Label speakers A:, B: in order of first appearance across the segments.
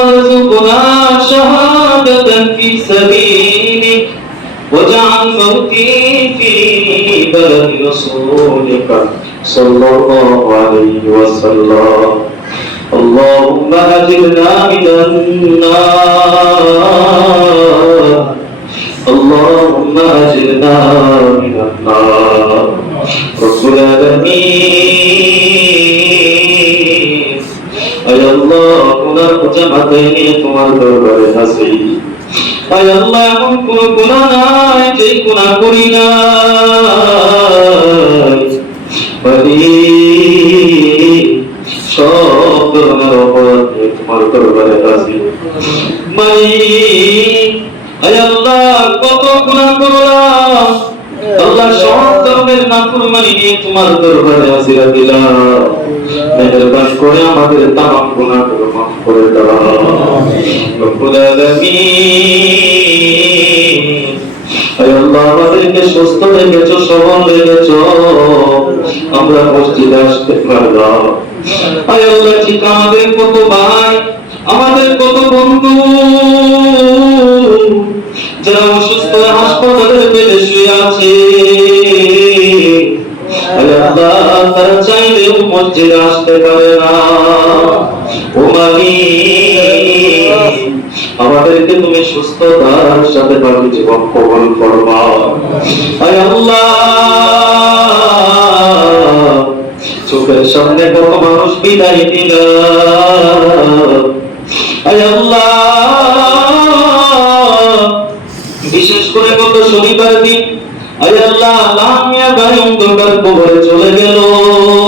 A: ارزقنا شهادة في سبيلك واجعل موتي في بلد رسولك. صلى الله عليه وسلم. اللهم أجرنا من النار. اللهم أجرنا من النار. رب العالمين. মাথায় নিয়ে তোমার দরবারে গুনাহ নাই, যেই গুনাহ করি না সব ধরনের অপরাধ তোমার দরবারে হাসি মালিক আয় আল্লাহ কত গুনাহ করলাম আল্লাহ সব ধরনের নাফরমানি নিয়ে তোমার দরবারে হাজিরা দিলাম। মেহেরবান করে আমাদের তামাম গুনাহগুলো মাফ করে দাও। রব্বুল আমাদেরকে সুস্থ সবল আমরা মসজিদে আসতে পারলাম। ঠিক আমাদের কত মসজিদে আসতে পারে না। আমাদেরকে তুমি সুস্থতার সাথে বাকি জীবন কবল করবা চোখের সামনে কত মানুষ বিদায় দিল বিশেষ করে গত শনিবার দিন। আল্লাহ চলে গেল। কত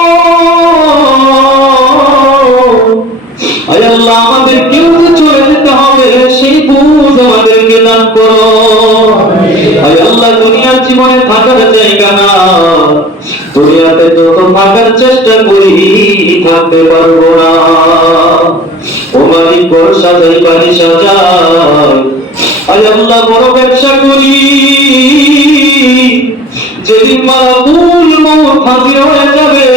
A: দুনিয়াতে যত থাকার চেষ্টা করি, থাকতে পারব না। ও মালিক বড় সাজাই বাড়ি সাজাই আয় আল্লাহ, বড় ব্যবসা করি। যেদিন মালাকুল মৌত হাজির হয়ে যাবে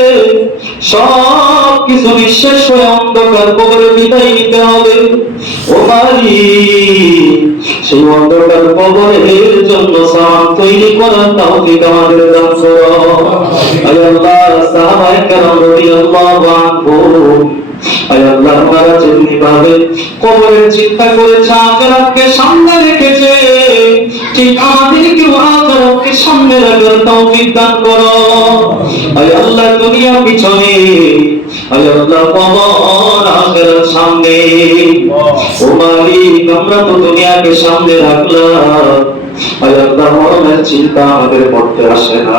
A: সব কিছু নিঃশেষ হয়ে অন্ধকার কবরে বিদায় নিতে হবে। ও মালি সেই অন্ধকার কবরের জন্য সামান তৈরি করার তৌফিক আমাদের দান করো। আল্লাহ সাহাবায়ে কেরাম রাদিয়াল্লাহু আনহুম আয় আল্লাহ তারা যেমনি ভাবে কবরের চিন্তা করেছে আখেরাতকে সামনে রেখেছে ঠিক আমাদেরকে আখেরাতকে সামনে রাখার তৌফিক দান করো আয় আল্লাহ দুনিয়া পিছনে আয় আল্লাহ কবর আখেরাত সামনে ও মালিক আমরা তো দুনিয়াকে সামনে রাখলাম। আল্লাহ চিন্তা আমাদের মধ্যে আসে না।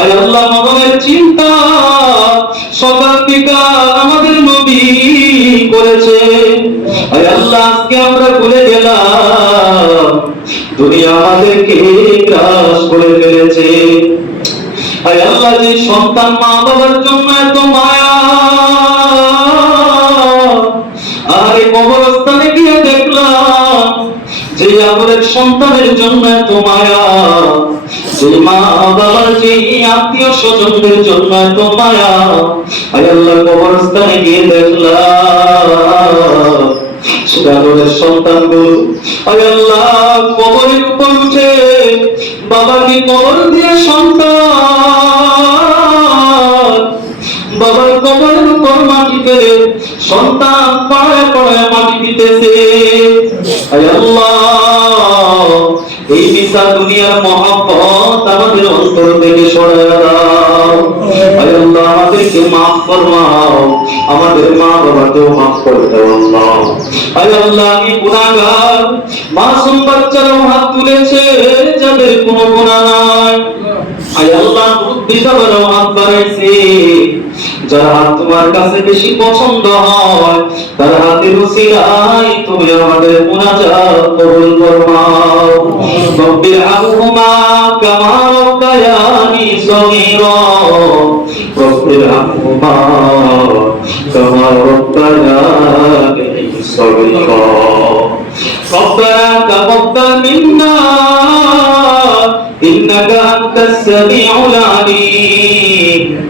A: আল্লাহ চিন্তা আমাদের নবী করেছে। আল্লাহ, আজকে আমরা ভুলে গেলাম। দুনিয়া আমাদেরকে গ্রাস করে ফেলেছে। আল্লাহ, যে সন্তান মা বাবার জন্য এত মায়া। আর কবরস্থানে গিয়ে দেখলাম যে আমাদের সন্তানের জন্য এত মায়া, যে মা বাবার যে আত্মীয় স্বজনদের জন্য এত মায়া, আয় আল্লাহ কবরস্থানে গিয়ে দেখলাম সেটা আমাদের সন্তানগুলো আয় আল্লাহ কবরের উপর উঠে বাবাকে কবর দিয়ে সন্তান এই মিশা দুনিয়ার মহাব্বত আমাদের অন্তর থেকে সরে দাও। আল্লাহ, আমাদেরকে মাফ ফরমাও, আমাদের মা বাবাকেও মাফ করে দাও, আল্লাহ। আল্লাহ, আমি গুনাহগার, মাসুম বাচ্চারাও হাত তুলেছে, যাদের কোনো গুনাহ নাই। আল্লাহ বুদ্ধি সবারও হাত বাড়াইছে। যার হাত তোমার কাছে বেশি পছন্দ হয় তার হাতের উসিলায় তুমি আমাদের মুনাজাত কবুল ফরমাও রব্বির আরহুমা কামা রাব্বায়ানি সগীরা رب ارحمهما كما ربياني صغيرا ربنا تقبل منا إنك أنت السميع العليم